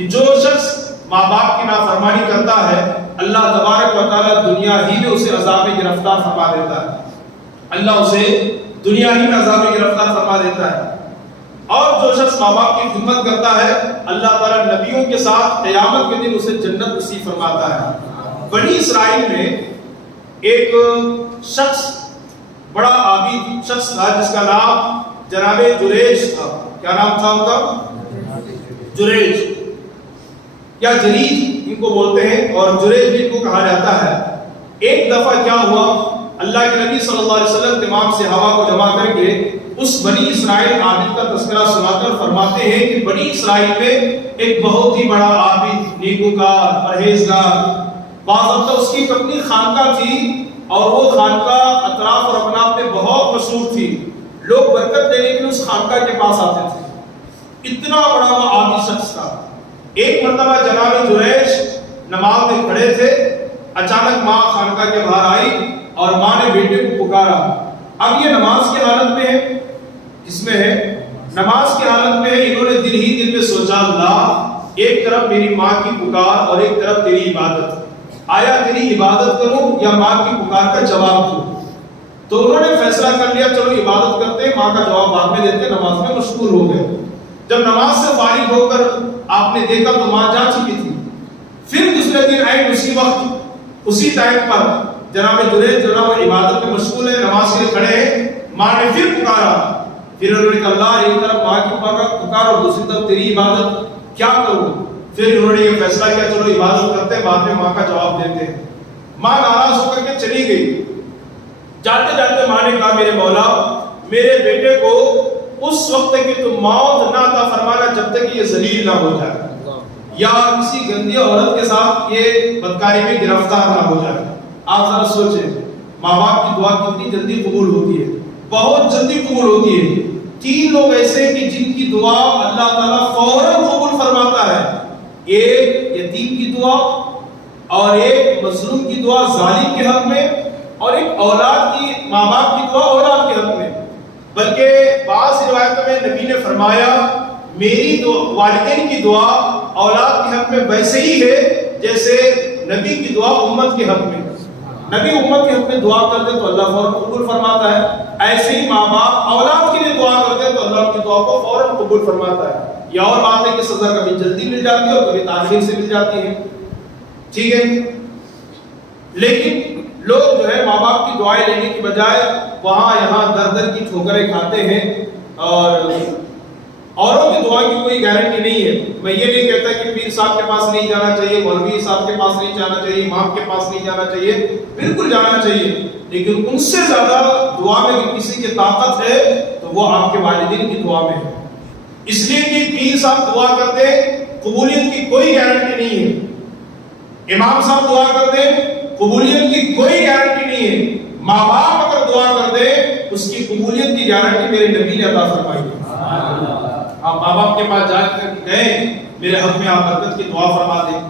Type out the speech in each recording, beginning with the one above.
کہ جو شخص ماں باپ کی نافرمانی کرتا ہے اللہ تبارک و تعالیٰ دنیا ہی میں اسے عذاب گرفتار فرما دیتا ہے، اللہ اسے دنیا ہی میں عذاب گرفتار فرما دیتا ہے۔ اور جو شخص ماں باپ کی خدمت کرتا ہے اللہ تعالیٰ نبیوں کے ساتھ قیامت کے دن اسے جنت نصیب فرماتا ہے۔ بنی اسرائیل میں ایک شخص بڑا عابد شخص تھا جس کا نام جناب جریج تھا۔ کیا نام تھا ان کا؟ جریج یا جریج ان کو بولتے ہیں، اور جریج بھی ان کو کہا جاتا ہے۔ ایک دفعہ کیا ہوا، اللہ کے نبی صلی اللہ علیہ وسلم تمام صحابہ کو جمع کر کے اس بنی اسرائیل عابد کا تذکرہ سنا کر فرماتے ہیں کہ بنی اسرائیل میں ایک بہت ہی بڑا عابد، نیکوکار، پرہیزگار، باضابطہ اس کی اپنی خانقاہ تھی اور وہ خانقاہ اطراف اور اپناف میں بہت مشہور تھی، لوگ برکت لینے کے لیے اس خانقاہ کے پاس آتے تھے، اتنا بڑا وہ عابد شخص تھا۔ ایک مرتبہ جناب جریش نماز میں کھڑے تھے، اچانک ماں خانقاہ کے باہر آئی اور ماں نے بیٹے کو پکارا۔ اب یہ نماز کی حالت میں ہے، کس میں ہے؟ نماز کی حالت میں ہے۔ انہوں نے دل ہی دل میں سوچا اللہ ایک طرف میری ماں کی پکار اور ایک طرف تیری عبادت، آیا تیری عبادت کروں یا ماں کی پکار کا جواب دوں؟ تو انہوں نے فیصلہ کر لیا چلو عبادت کرتے ہیں، ماں کا جواب بعد میں دیتے، نماز میں مشغول ہو گئے۔ جب نماز سے فارغ ہو کر آپ نے دیکھا تو ماں جا چکی تھی۔ پھر دوسرے دن آئے اسی وقت اسی ٹائم پر جناب جریج جو وہ عبادت میں مشغول ہے، نماز کے لیے کھڑے ہیں، ماں نے پھر پکارا۔ پھر انہوں نے کہا اللہ ایک طرف ماں کی پکار اور دوسری طرف تیری عبادت، کیا کروں؟ پھر انہوں نے یہ فیصلہ کیا چلو عبادت کرتے ہیں، بعد میں ماں کا جواب دیتے ہیں۔ ماں ناراض ہو کر کے چلی گئی۔ جاتے جاتے ماں نے کہا میرے مولا میرے بیٹے کو اس وقت کہ تم موت نہ عطا فرمانا جب تک یہ ذلیل نہ ہو جائے یا کسی گندی عورت کے ساتھ یہ بدکاری میں گرفتار نہ ہو جائے۔ آپ ذرا سوچیں ماں باپ کی دعا کتنی جلدی قبول ہوتی ہے، بہت جلدی قبول ہوتی ہے۔ تین لوگ ایسے کہ جن کی دعا اللہ تعالیٰ فوراً قبول فرماتا ہے، ایک یتیم کی دعا اور ایک مظلوم کی دعا ظالم کے حق میں، اور ایک اولاد کی ماں باپ کی دعا اولاد کے حق میں۔ بلکہ بعض روایتوں میں نبی نے فرمایا میری والدین کی دعا اولاد کے حق میں ویسے ہی ہے جیسے نبی کی دعا امت کے حق میں۔ نبی امت کے حق میں دعا کرتے تو اللہ فوراً قبول فرماتا ہے، ایسے ہی ماں باپ اولاد کے لیے دعا کرتے تو اللہ کی دعا کو فوراً قبول فرماتا ہے۔ یہ اور بات ہے کہ سزا کبھی جلدی مل جاتی ہے اور کبھی تاخیر سے مل جاتی ہے، ٹھیک ہے۔ لیکن لوگ جو ہے ماں باپ کی دعائیں لینے کی بجائے وہاں یہاں در در کی ٹھوکریں کھاتے ہیں، اور اوروں کی دعا کی کوئی گارنٹی نہیں ہے۔ میں یہ نہیں کہتا کہ پیر صاحب کے پاس نہیں جانا چاہیے، مولوی صاحب کے پاس نہیں جانا چاہیے، امام کے پاس نہیں جانا چاہیے، بالکل جانا چاہیے، لیکن ان سے زیادہ دعا میں کسی کی طاقت ہے تو وہ آپ کے والدین کی دعا میں ہے۔ اس لیے کہ پیر صاحب دعا کرتے قبولیت کی کوئی گارنٹی نہیں ہے، امام صاحب دعا کرتے قبولیت کی کوئی گارنٹی نہیں ہے، ماں باپ اگر دعا کر دے اس کی قبولیت کی گارنٹی میرے نبی نے عطا فرمائی ہے۔ آپ ماں باپ کے پاس جا کر گئے میرے حق میں آپ برکت کی دعا فرما دیں،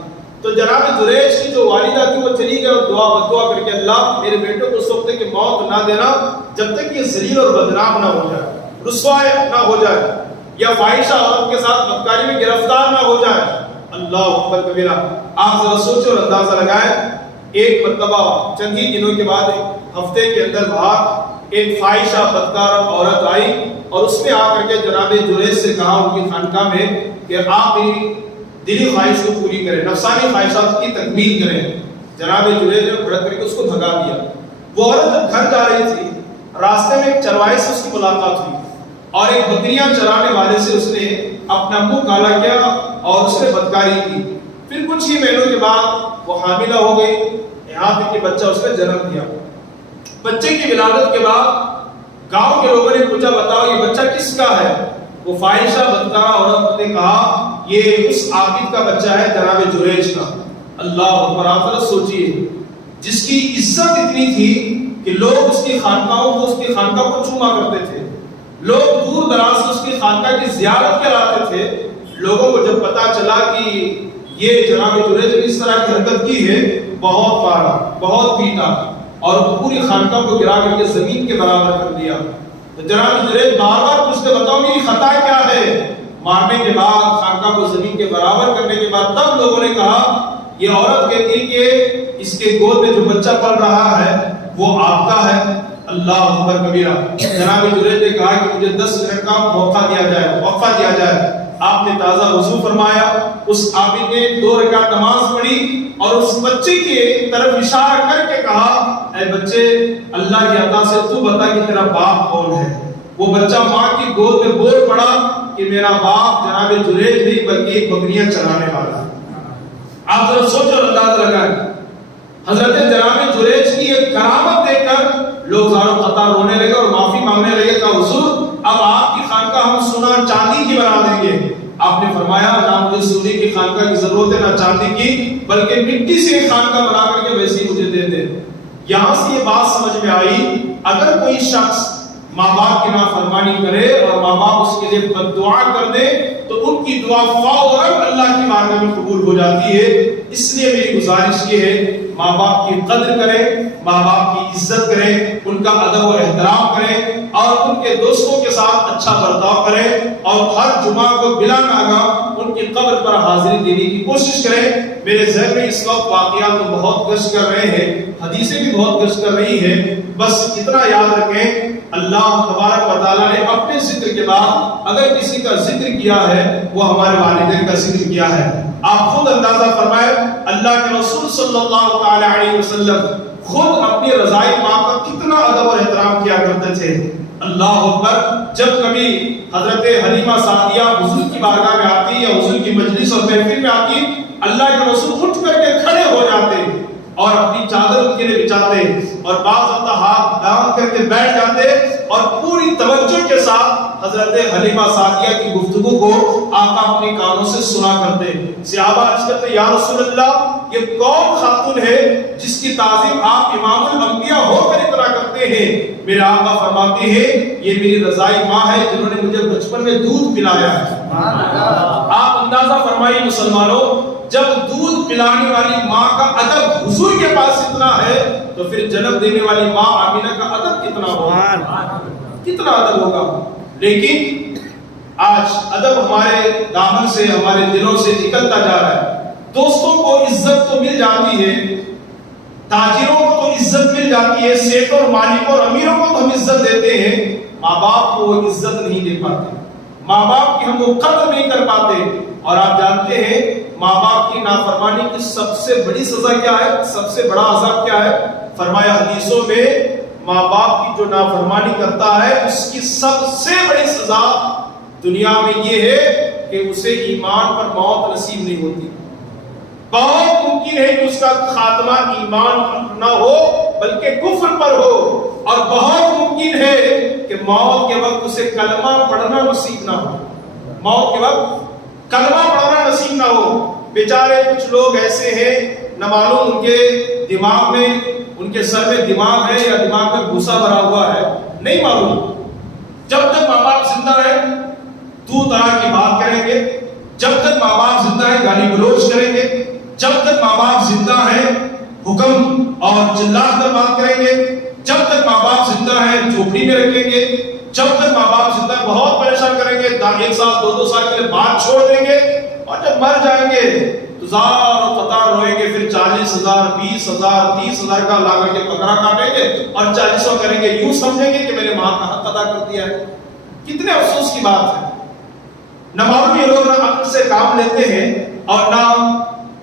تو جناب جریش کی جو والدہ تھی وہ چلی گئی اور دعا کر کے اللہ میرے بیٹے کو اس وقت کہ موت نہ دینا جب تک یہ ذلیل اور بدنام نہ ہو جائے، رسوا نہ ہو جائے یا فاحشہ عورت کے ساتھ بدکاری میں گرفتار نہ ہو جائے۔ اللہ اکبر کبیرہ۔ آپ ذرا سوچیں اور اندازہ لگائیں، ایک مرتبہ چند ہی دنوں کے بعد ہفتے کے اندر باہر ایک فاحشہ بدکار عورت آئی اور اس نے آ کر کے جناب جریج سے کہا ان کی خانقاہ میں کہ آپ میری دلی خواہش کو پوری کریں، نفسانی خواہشات کی تکمیل کریں۔ جناب جریج نے بھڑک کر کے اس کو بھگا دیا۔ وہ عورت گھر جا رہی تھی، راستے میں ایک چرواہے سے اس کی ملاقات ہوئی اور ایک بکریاں چرانے والے سے اس نے اپنا منہ کالا کیا اور اس نے بدکاری کی۔ پھر کچھ ہی مہینوں کے بعد وہ حاملہ ہو گئی، یہاں تک کہ بچہ اس نے جنم دیا۔ بچے کی ولادت کے بعد گاؤں کے لوگوں نے پوچھا بتاؤ یہ بچہ کس کا ہے؟ وہ فاحشہ بدکارہ عورت نے کہا یہ اس عابد کا بچہ ہے جناب جریج کا۔ اللہ اکبر۔ آپ سوچئے جس کی عزت اتنی تھی کہ لوگ اس کی خانقاہوں کو، اس کی خانقاہ کو چوما کرتے تھے، لوگ دور دراز سے اس کی خانقاہ کی زیارت کے لاتے تھے۔ لوگوں کو جب پتا چلا کہ یہ جناب جریج نے اس طرح کی حرکت کی ہے، بہت مارا، بہت پیٹا اور پوری خانقاہ کو گرا کر کے زمین کے برابر کر دیا۔ تو جناب جریج بار بار پوچھتے بتاؤ میری خطا کیا ہے؟ مارنے کے بعد، خانقاہ کو زمین کے برابر کرنے کے بعد، تب لوگوں نے کہا یہ عورت کہتی کہ اس کے گود میں جو بچہ پل رہا ہے وہ آپ کا ہے۔ اللہ اکبر کبیرہ۔ جناب جریج نے کہا کہ مجھے 10 منٹ کا موقع دیا جائے، وقفہ دیا جائے۔ آپ نے تازہ وضو فرمایا، اس عابد نے 2 رکعت نماز پڑھی اور اس بچے کی طرف اشارہ کر کے کہا اے بچے، اللہ کی عطا سے تو بتا کہ تیرا باپ کون ہے۔ وہ بچہ ماں کی گود میں بول پڑا کہ میرا باپ جناب جریج نہیں بلکہ ایک بکریاں چرانے والا ہے۔ آپ ذرا سوچ اور اندازہ لگائیں، حضرت جناب جریج کی ایک کرامت دیکھ کر لوگ زارو قطار رونے لگے اور معافی مانگنے لگے کہ حضور اب آپ کی خانقاہ ہم سونا چاندی کی بنا دیں گے۔ آپ نے فرمایا نہ مجھے سونے کی خانقاہ کی ضرورت ہے نہ چاندی کی، بلکہ مٹی سے خانقاہ بنا کر کے ویسے ہی مجھے دے دے۔ یہاں سے یہ بات سمجھ میں آئی، اگر کوئی شخص ماں باپ کی نافرمانی کرے اور ماں باپ اس کے لیے بد دعا کر دے تو ان کی دعا فوراً اللہ کی بارگاہ میں قبول ہو جاتی ہے۔ اس لیے میری گزارش یہ ہے ماں باپ کی قدر کریں، ماں باپ کی عزت کریں، ان کا ادب اور احترام کریں اور ان کے دوستوں کے ساتھ اچھا برتاؤ کریں اور ہر جمعہ کو بلا ناغہ ان کی قبر پر حاضری دینے کی کوشش کریں۔ میرے ذہن میں اس وقت واقعات تو بہت گشت کر رہے ہیں، حدیثیں بھی بہت گشت کر رہی ہیں، بس اتنا یاد رکھیں اللہ تبارک و تعالیٰ نے اپنے ذکر کے بعد اگر کسی کا ذکر کیا ہے وہ ہمارے والدین کا ذکر کیا ہے۔ آپ خود اندازہ فرمائیں اللہ کے رسول صلی اللہ تعالی علیہ وسلم خود اپنی رضائی ماں کا کتنا ادب اور احترام کیا کرتے تھے۔ اللہ اکبر، جب کبھی حضرت حلیمہ سعدیہ حضور کی بارگاہ میں آتی یا حضور کی مجلس اور محفل میں آتی، اللہ کے رسول اٹھ کر کے کھڑے ہو جاتے اور اپنی چادر ان کے لیے بچھاتے اور بعض وقت ہاتھ باندھ کر کے بیٹھ جاتے اور پوری توجہ کے ساتھ حضرت حلیمہ سعدیہ کی گفتگو کو آقا اپنے کانوں سے سنا کرتے۔ صحابہ عرض کرتے یا رسول اللہ یہ کون خاتون ہے جس کی تعظیم آپ امام الانبیاء ہو کر اتنا کرتے ہیں؟ میرے آقا فرماتے ہیں یہ میری رضائی ماں ہے جنہوں نے مجھے بچپن میں دودھ پلایا ہے۔ آپ اندازہ فرمائیے مسلمانوں، جب دودھ پلانے والی ماں کا ادب حضور کے پاس اتنا ہے تو پھر جنم دینے والی ماں آمینہ کا ادب کتنا ہوگا، کتنا ادب ہوگا۔ لیکن آج ادب ہمارے دامن سے، ہمارے دلوں سے نکلتا جا رہا ہے۔ دوستوں کو عزت تو مل جاتی ہے، تاجروں کو تو عزت مل جاتی ہے، سیٹوں اور مالکوں اور امیروں کو تو ہم عزت دیتے ہیں، ماں باپ کو وہ عزت نہیں دے پاتے، ماں باپ کی ہم وہ قدر نہیں کر پاتے۔ اور آپ جانتے ہیں ماں باپ کی نافرمانی کی سب سے بڑی سزا کیا ہے، سب سے بڑا عذاب کیا ہے؟ فرمایا حدیثوں میں ماں باپ کی جو نافرمانی کرتا ہے اس کی سب سے بڑی سزا دنیا میں یہ ہے کہ اسے ایمان پر موت نصیب نہیں ہوتی۔ بہت ممکن ہے کہ اس کا خاتمہ ایمان پر نہ ہو بلکہ کفر پر ہو، اور بہت ممکن ہے کہ موت کے وقت اسے کلمہ پڑھنا نصیب نہ ہو، موت کے وقت کلمہ پڑھنا نصیب نہ ہو۔ بیچارے کچھ لوگ ایسے ہیں نہ معلوم ان کے دماغ میں، ان کے سر میں دماغ ہے یا دماغ میں بھوسا بھرا ہوا ہے، نہیں معلوم۔ جب تک ماں باپ زندہ ہے تو طرح کی بات کریں گے، جب تک ماں باپ زندہ ہے گالی گلوچ کریں گے، جب تک ماں باپ زندہ ہے حکم اور چلا کر بات کریں گے، جب تک ماں باپ زندہ ہے جھوپڑی میں رکھیں گے، جب تک ماں باپ زندہ ہے بہت پریشان کریں گے، 1 سال 2 سال کے لیے بات چھوڑ دیں گے، اور جب مر جائیں گے تو زار و قطار روئیں گے، پھر 40,000 20,000 30,000 کا لا کر کے پکڑا کاٹیں گے اور 40 کریں گے، یوں سمجھیں گے کہ میرے ماں کا حق ادا کر دیا ہے۔ کتنے افسوس کی بات ہے، نہ معلوم یہ لوگ نہ عقل سے کام لیتے ہیں اور نہ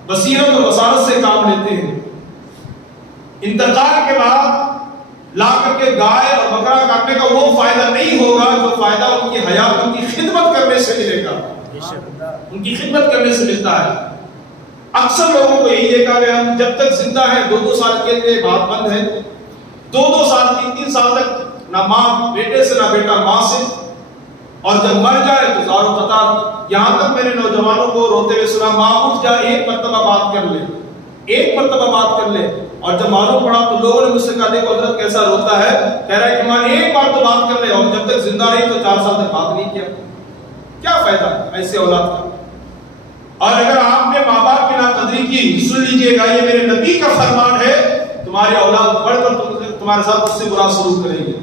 بصیرت اور بصارت سے کام لیتے ہیں۔ انتقال کے بعد لا کر کے گائے اور بکرا کاٹنے کا وہ فائدہ نہیں ہوگا جو فائدہ ان کی حیات، ان کی خدمت کرنے سے ملے گا، ان کی خدمت کرنے سے ملتا ہے۔ اکثر لوگوں کو یہی دیکھا گیا جب تک زندہ ہے 2 سال کے لیے بات بند ہے، 2 سال 3 سال تک نہ ماں بیٹے سے نہ بیٹا ماں سے، اور جب مر جائے تو زار و قطار۔ یہاں تک میں نے نوجوانوں کو روتے ہوئے سنا ماں اٹھ جائے 1 مرتبہ بات کر لے، 1 مرتبہ بات کر لے، اور جب معلوم پڑا تو لوگوں نے مجھ سے کہا دیکھو حضرت کیسا روتا ہے، کہہ رہا ہے کہ ماں 1 بار تو بات کر لے، اور جب تک زندہ رہی تو 4 سال تک بات نہیں کیا۔ کیا فائدہ ایسے اولاد کا؟ اور اگر آپ نے ماں باپ کی ناقدری کی، سن لیجئے گا یہ میرے نبی کا فرمان ہے، تمہاری اولاد بڑھ کر تمہارے ساتھ اس سے برا سلوک کریں گے۔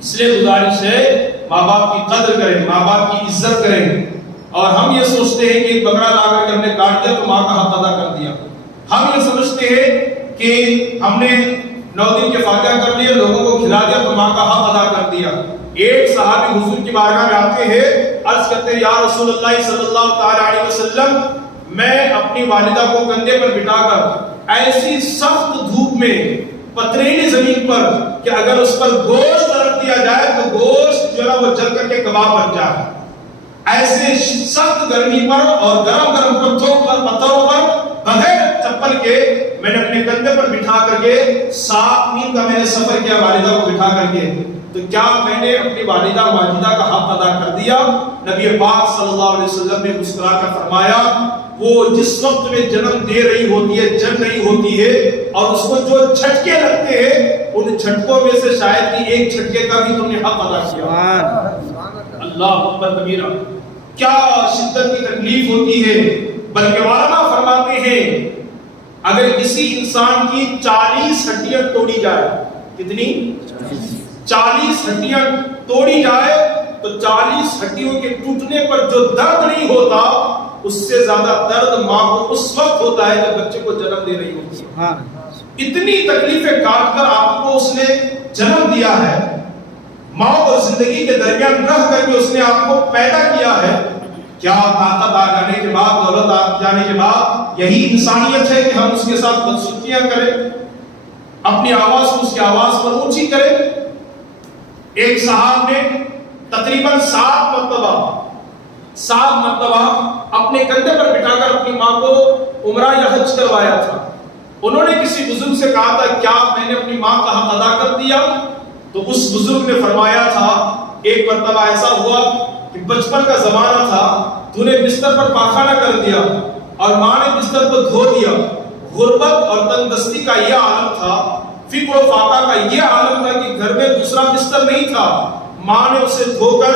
اس لیے گزارش ہے ماں باپ کی قدر کریں، ماں باپ کی عزت کریں. اور ہم یہ سوچتے ہیں کہ ایک بکرا لا کر کے ہم نے کاٹ دیا تو ماں کا حق ادا کر دیا. ہم یہ سمجھتے ہیں کہ ہم نے 9 دن کے فاتحہ کر لیے، لوگوں کو کھلا دیا تو ماں کا حق ادا کر دیا. ایک صحابی حضور کی بارگاہ میں آتے ہیں، عرض کرتے ہیں یا رسول اللہ صلی اللہ تعالی علیہ وسلم، میں اپنی والدہ کو کندھے پر بٹھا کر ایسی سخت دھوپ میں پتریلی زمین پر کہ اگر اس پر گوشت رکھ دیا جائے تو گوشت جو ہے وہ جل کر کے کباب بن جائے، ایسے سخت گرمی پر اور گرم گرم پتھروں پر بغیر چپل کے میں نے اپنے کندھے پر بٹھا کر کے 7 میل کا میں نے سفر کیا والدہ کو بٹھا کر کے. تو کیا میں نے اپنی والدہ ماجدہ کا حق ادا کر دیا؟ نبی پاک صلی اللہ علیہ وسلم نے مسکرا کر فرمایا، وہ جس وقت میں جنم دے رہی ہوتی ہے، جن رہی ہوتی ہے، اور اس کو جو جھٹکے لگتے ہیں ان جھٹکوں میں سے شاید کہ ایک جھٹکے کا بھی تم نے حق ادا کیا. اللہ اکبر کبیرہ، کیا شدت کی تکلیف ہوتی ہے. بلکہ علماء فرماتے ہیں اگر کسی انسان کی 40 ہڈیاں توڑی جائے، کتنی؟ 40 ہڈیاں توڑی جائے تو 40 ہڈیوں کے ٹوٹنے پر جو درد نہیں ہوتا اس سے زیادہ درد ماں کو اس وقت ہوتا ہے جب بچے کو جنم دے رہی ہوتی ہے. اتنی تکلیفیں کاٹ کر آپ کو اس نے جنم دیا ہے، موت اور زندگی کے درمیان رہ کر کے اس نے آپ کو پیدا کیا ہے. کیا طاقت آ جانے کے بعد، دولت آ جانے کے بعد یہی انسانیت ہے کہ ہم اس کے ساتھ بدسلوکیاں کریں، اپنی آواز کو اس کی آواز پر اونچی کریں؟ ایک صاحب نے تقریباً 7 مرتبہ اپنے کندھے پر بٹھا کر اپنی ماں کو عمرہ یا حج کروایا تھا. انہوں نے کسی بزرگ سے کہا تھا کیا میں نے اپنی ماں کا حق ادا کر دیا؟ تو اس بزرگ نے فرمایا تھا ایک مرتبہ ایسا ہوا کہ بچپن کا زمانہ تھا، تو نے بستر پر پاخانہ کر دیا اور ماں نے بستر کو دھو دیا. غربت اور تنگدستی کا یہ عالم تھا، فکر و فاقہ کا یہ عالم تھا کہ گھر میں دوسرا بستر نہیں تھا. ماں نے اسے دھو کر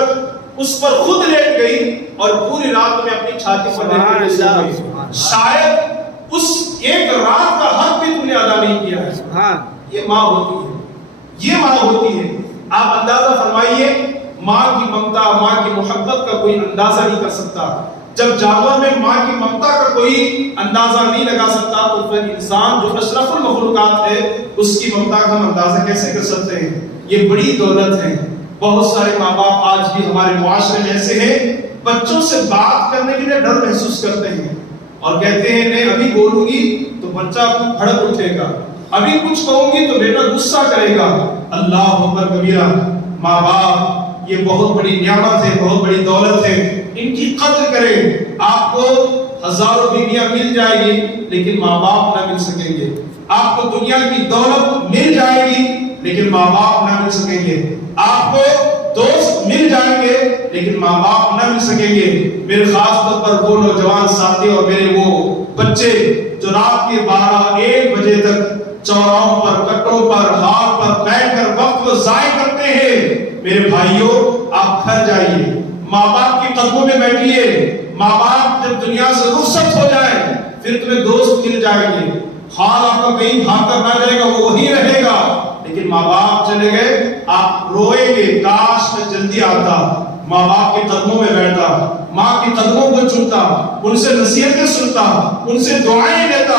اس پر خود لیٹ گئی اور پوری رات میں اپنی چھاتی پر لیٹ کر سو گئی. شاید اس ایک رات کا حق بھی تم نے ادا نہیں کیا ہے. یہ ماں ہوتی ہے، یہ ماں ہوتی ہے. آپ اندازہ فرمائیے، ماں کی ممتا، ماں کی محبت کا کوئی اندازہ نہیں کر سکتا. جب جانور میں ماں کی ممتا کا کوئی اندازہ نہیں لگا سکتا تو پھر انسان جو اشرف المخلوقات ہے اس کی ممتا کا ہم اندازہ کیسے کر سکتے ہیں؟ یہ بڑی دولت ہے. بہت سارے ماں باپ آج بھی ہمارے معاشرے میں ایسے ہیں، بچوں سے بات کرنے کے لیے ڈر محسوس کرتے ہیں اور کہتے ہیں نہیں ابھی بولوں گی تو بچہ بھڑک اٹھے گا، ابھی کچھ کہوں گی تو بیٹا غصہ کرے گا. اللہ اکبر کبیرہ. ماں باپ یہ بہت بڑی نعمت ہے، بہت بڑی دولت ہے، ان کی قدر کریں. آپ کو ہزاروں بیویاں مل جائے گی لیکن ماں باپ نہ مل سکیں گے. آپ کو دنیا کی دولت مل جائے گی لیکن ماں باپ نہ مل سکیں گے. آپ کو دوست مل جائیں گے لیکن ماں باپ نہ مل سکیں گے. میرے خاص طور پر وہ نوجوان ساتھی اور میرے وہ بچے جو رات کے 12-1 بجے تک چوراہوں پر، کٹوں پر، ہار پر بیٹھ کر وقت کو ضائع کرتے ہیں، میرے بھائیوں آپ گھر جائیے، ماں باپ کے قدموں میں بیٹھیے. ماں باپ جب دنیا سے رخصت ہو جائے پھر تمہیں دوست مل جائیں گے. حال آپ کا کہیں بھاگ کر نہ جائے گا، وہ وہی رہے گا. لیکن ماں باپ چلے گئے آپ روئیں گے، کاش میں جلدی آتا، ماں باپ کے قدموں میں بیٹھتا، ماں کے قدموں کو چومتا، ان سے نصیحتیں سنتا، ان سے دعائیں لیتا.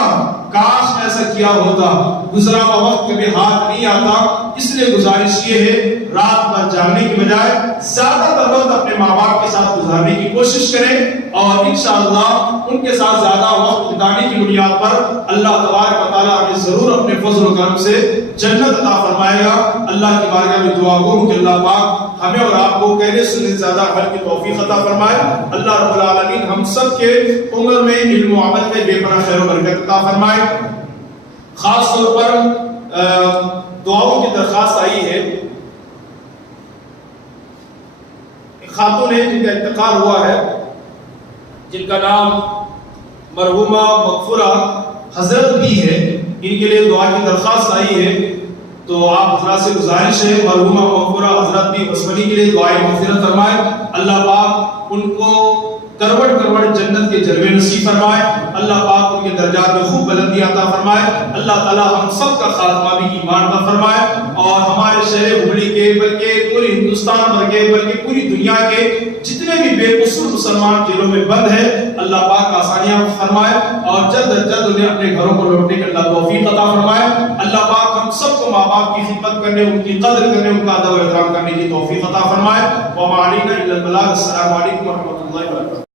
کاش ایسا کیا ہوتا. گزرا ہوا وقت کبھی ہاتھ نہیں آتا. اس لیے گزارش یہ ہے رات بھر جاگنے کی بجائے زیادہ تر وقت اپنے ماں باپ کے ساتھ گزارنے کی کوشش کریں اور انشاءاللہ ان کے ساتھ زیادہ وقت بتانے کی بنیاد پر اللہ تبارک و تعالیٰ ہمیں ضرور اپنے فضل و کرم سے جنت عطا فرمائے گا. اللہ کی بارگاہ میں دعا گو کہ اللہ پاک ہمیں اور آپ کو کہنے سننے سے زیادہ عمل کی توفیق عطا فرمائے. اللہ رب العالمین ہم سب کے عمر میں، علم و عمل میں بے پناہ خیر و برکت عطا فرمائے. خاص طور پر دعاؤں کی درخواست آئی ہے. ایک خاتون ہے جن کا انتقال ہوا ہے، جن کا نام مرحومہ مغفورہ حضرت بھی ہے. ان کے لیے دعا کی درخواست آئی ہے تو آپ حضرات سے گزارش ہے مرحومہ مغفورہ حضرت بھی بسملی کے لیے دعائیں مغفرت فرمائے. اللہ پاک ان کو کروڑ کروڑ جنت کے جلوے نصیب فرمائے، اللہ پاک ان کے درجات میں خوب بلندی عطا فرمائے، اللہ تعالی ہم سب کا خاتمہ بھی ایمان کا فرمائے، اور ہمارے شہر ہبلی کے بلکہ پورے ہندوستان بھر کے بلکہ پوری دنیا کے جتنے بھی بے قصور مسلمان جیلوں میں بند ہیں، اللہ پاک آسانیاں فرمائے اور جلد از جلد انہیں اپنے گھروں کو لوٹنے کی اللہ توفیق عطا فرمائے، اللہ پاک ہم سب کو ماں باپ کی خدمت کرنے، ان کی قدر کرنے، ان کا ادب و احترام کرنے کی توفیق عطا فرمائے، وما علینا الا البلاغ۔ السلام علیکم ورحمۃ اللہ وبرکاتہ۔